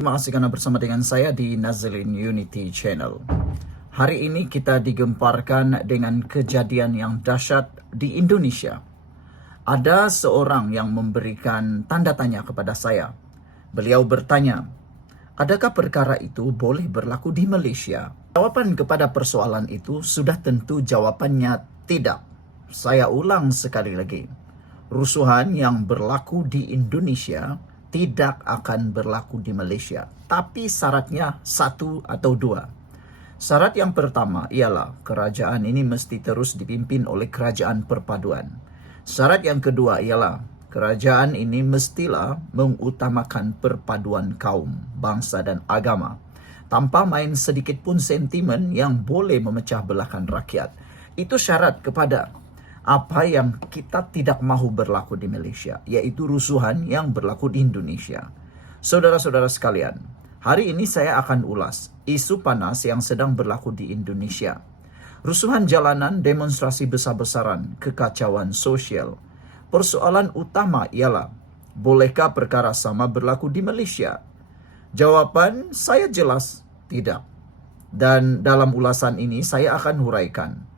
Terima kasih karena bersama dengan saya di Nazlin Unity Channel. Hari ini kita digemparkan dengan kejadian yang dahsyat di Indonesia. Ada seorang yang memberikan tanda tanya kepada saya. Beliau bertanya, adakah perkara itu boleh berlaku di Malaysia? Jawaban kepada persoalan itu sudah tentu jawabannya tidak. Saya ulang sekali lagi. Rusuhan yang berlaku di Indonesia tidak akan berlaku di Malaysia. Tapi syaratnya satu atau dua. Syarat yang pertama ialah kerajaan ini mesti terus dipimpin oleh kerajaan perpaduan. Syarat yang kedua ialah kerajaan ini mestilah mengutamakan perpaduan kaum, bangsa dan agama. Tanpa main sedikit pun sentimen yang boleh memecah belahkan rakyat. Itu syarat kepada apa yang kita tidak mahu berlaku di Malaysia, yaitu rusuhan yang berlaku di Indonesia. Saudara-saudara sekalian, hari ini saya akan ulas isu panas yang sedang berlaku di Indonesia. Rusuhan jalanan, demonstrasi besar-besaran, kekacauan sosial. Persoalan utama ialah, bolehkah perkara sama berlaku di Malaysia? Jawaban saya jelas, tidak. Dan dalam ulasan ini saya akan huraikan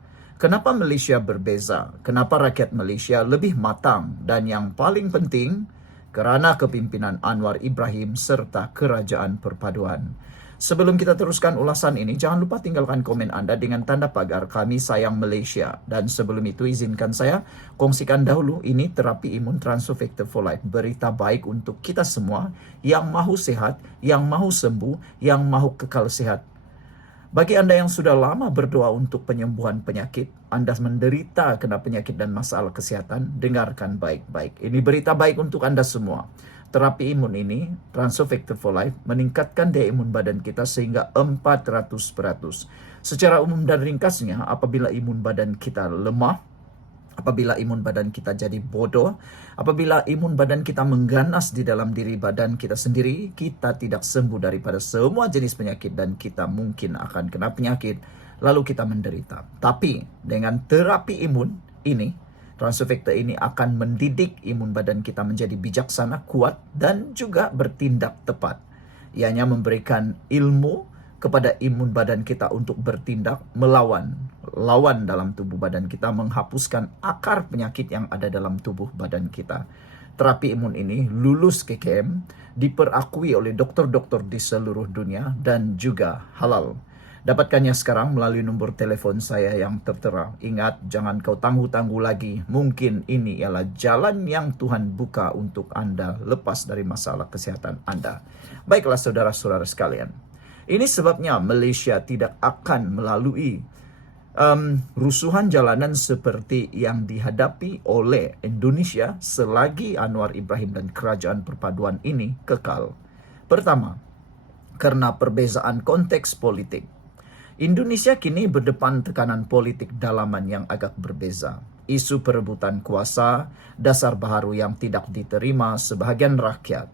kenapa Malaysia berbeza? Kenapa rakyat Malaysia lebih matang? Dan yang paling penting, kerana kepimpinan Anwar Ibrahim serta kerajaan perpaduan. Sebelum kita teruskan ulasan ini, jangan lupa tinggalkan komen Anda dengan tanda pagar Kami Sayang Malaysia. Dan sebelum itu izinkan saya kongsikan dahulu ini terapi imun Transofector for Life. Berita baik untuk kita semua yang mahu sehat, yang mahu sembuh, yang mahu kekal sehat. Bagi Anda yang sudah lama berdoa untuk penyembuhan penyakit, Anda menderita kena penyakit dan masalah kesehatan, dengarkan baik-baik. Ini berita baik untuk Anda semua. Terapi imun ini, Transofector for Life, meningkatkan daya imun badan kita sehingga 400%. Secara umum dan ringkasnya, apabila imun badan kita lemah, apabila imun badan kita jadi bodoh, apabila imun badan kita mengganas di dalam diri badan kita sendiri, kita tidak sembuh daripada semua jenis penyakit dan kita mungkin akan kena penyakit, lalu kita menderita. Tapi dengan terapi imun ini, Transofector ini akan mendidik imun badan kita menjadi bijaksana, kuat dan juga bertindak tepat. Ianya memberikan ilmu kepada imun badan kita untuk bertindak melawan dalam tubuh badan kita, menghapuskan akar penyakit yang ada dalam tubuh badan kita. Terapi imun ini lulus KKM, diperakui oleh dokter-dokter di seluruh dunia dan juga halal. Dapatkannya sekarang melalui nombor telepon saya yang tertera. Ingat, jangan kau tangguh-tangguh lagi. Mungkin ini ialah jalan yang Tuhan buka untuk Anda lepas dari masalah kesehatan Anda. Baiklah saudara-saudara sekalian. Ini sebabnya Malaysia tidak akan melalui rusuhan jalanan seperti yang dihadapi oleh Indonesia selagi Anwar Ibrahim dan kerajaan perpaduan ini kekal. Pertama, karena perbezaan konteks politik. Indonesia kini berdepan tekanan politik dalaman yang agak berbeza. Isu perebutan kuasa, dasar baharu yang tidak diterima sebahagian rakyat.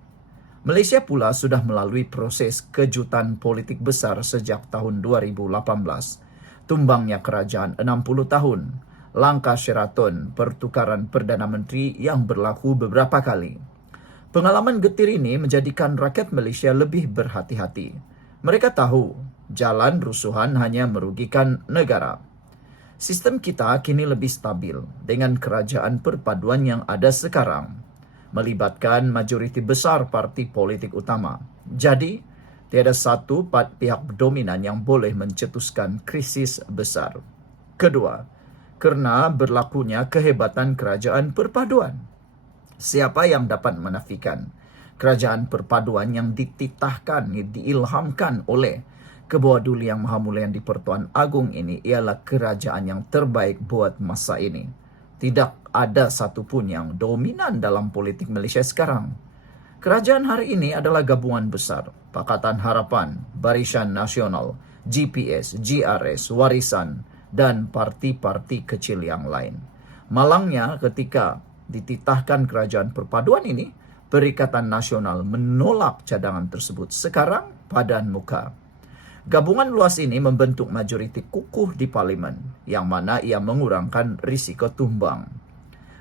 Malaysia pula sudah melalui proses kejutan politik besar sejak tahun 2018. Tumbangnya kerajaan 60 tahun. Langkah Sheraton, pertukaran Perdana Menteri yang berlaku beberapa kali. Pengalaman getir ini menjadikan rakyat Malaysia lebih berhati-hati. Mereka tahu jalan rusuhan hanya merugikan negara. Sistem kita kini lebih stabil dengan kerajaan perpaduan yang ada sekarang, melibatkan majoriti besar parti politik utama. Jadi, tiada satu pihak dominan yang boleh mencetuskan krisis besar. Kedua, kerana berlakunya kehebatan kerajaan perpaduan. Siapa yang dapat menafikan kerajaan perpaduan yang dititahkan, diilhamkan oleh Kebawa Duli Yang Maha Mulia yang di-Pertuan Agong ini ialah kerajaan yang terbaik buat masa ini. Tidak ada satupun yang dominan dalam politik Malaysia sekarang. Kerajaan hari ini adalah gabungan besar, Pakatan Harapan, Barisan Nasional, GPS, GRS, Warisan, dan parti-parti kecil yang lain. Malangnya ketika dititahkan kerajaan perpaduan ini, Perikatan Nasional menolak cadangan tersebut sekarang padan muka. Gabungan luas ini membentuk majoriti kukuh di parlimen, yang mana ia mengurangkan risiko tumbang.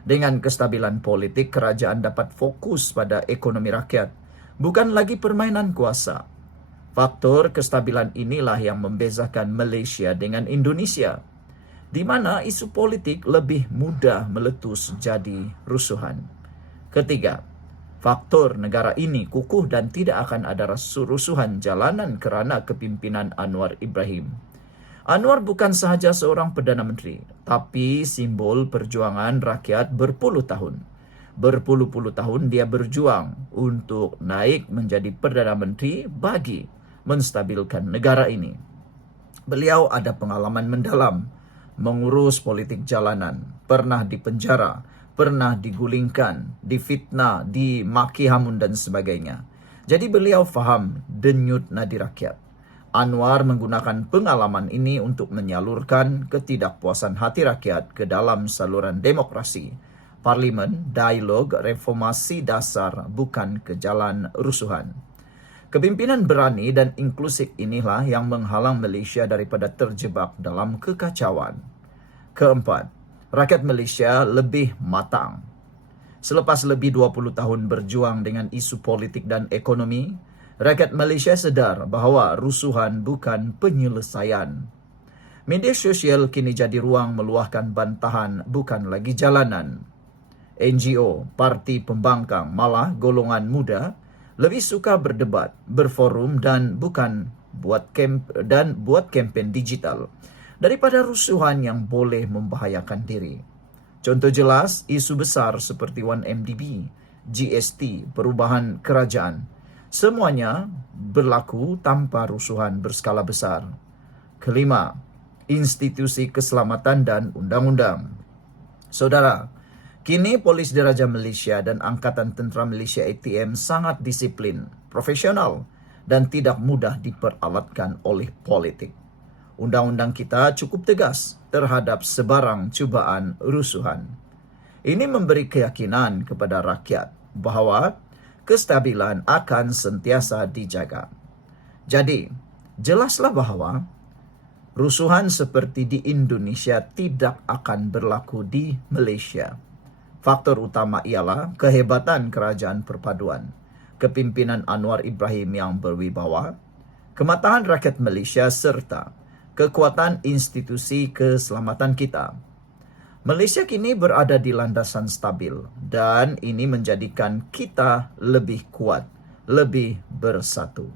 Dengan kestabilan politik, kerajaan dapat fokus pada ekonomi rakyat, bukan lagi permainan kuasa. Faktor kestabilan inilah yang membezakan Malaysia dengan Indonesia, di mana isu politik lebih mudah meletus jadi rusuhan. Ketiga, faktor negara ini kukuh dan tidak akan ada rusuhan jalanan kerana kepimpinan Anwar Ibrahim. Anwar bukan sahaja seorang Perdana Menteri, tapi simbol perjuangan rakyat berpuluh tahun. Berpuluh-puluh tahun dia berjuang untuk naik menjadi Perdana Menteri bagi menstabilkan negara ini. Beliau ada pengalaman mendalam mengurus politik jalanan, pernah dipenjara, pernah digulingkan, difitnah, dimaki hamun dan sebagainya. Jadi beliau faham denyut nadi rakyat. Anwar menggunakan pengalaman ini untuk menyalurkan ketidakpuasan hati rakyat ke dalam saluran demokrasi, parlimen, dialog, reformasi dasar, bukan ke jalan rusuhan. Kepimpinan berani dan inklusif inilah yang menghalang Malaysia daripada terjebak dalam kekacauan. Keempat, rakyat Malaysia lebih matang. Selepas lebih 20 tahun berjuang dengan isu politik dan ekonomi, rakyat Malaysia sedar bahawa rusuhan bukan penyelesaian. Media sosial kini jadi ruang meluahkan bantahan, bukan lagi jalanan. NGO, parti pembangkang, malah golongan muda lebih suka berdebat, berforum dan buat kempen digital daripada rusuhan yang boleh membahayakan diri. Contoh jelas, isu besar seperti 1MDB, GST, perubahan kerajaan, semuanya berlaku tanpa rusuhan berskala besar. Kelima, institusi keselamatan dan undang-undang. Saudara, kini Polis Diraja Malaysia dan Angkatan Tentera Malaysia ATM sangat disiplin, profesional dan tidak mudah diperalatkan oleh politik. Undang-undang kita cukup tegas terhadap sebarang cubaan rusuhan. Ini memberi keyakinan kepada rakyat bahawa kestabilan akan sentiasa dijaga. Jadi, jelaslah bahawa rusuhan seperti di Indonesia tidak akan berlaku di Malaysia. Faktor utama ialah kehebatan kerajaan perpaduan, kepimpinan Anwar Ibrahim yang berwibawa, kematangan rakyat Malaysia serta kekuatan institusi keselamatan kita. Malaysia kini berada di landasan stabil dan ini menjadikan kita lebih kuat, lebih bersatu.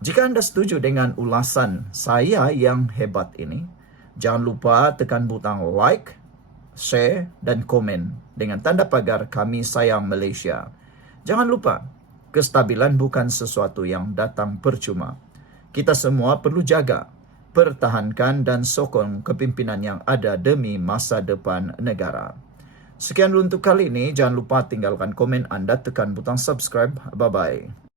Jika anda setuju dengan ulasan saya yang hebat ini, jangan lupa tekan butang like, share dan komen dengan tanda pagar Kami Sayang Malaysia. Jangan lupa, kestabilan bukan sesuatu yang datang percuma. Kita semua perlu jaga, pertahankan dan sokong kepimpinan yang ada demi masa depan negara. Sekian untuk kali ini, jangan lupa tinggalkan komen anda, tekan butang subscribe. Bye-bye.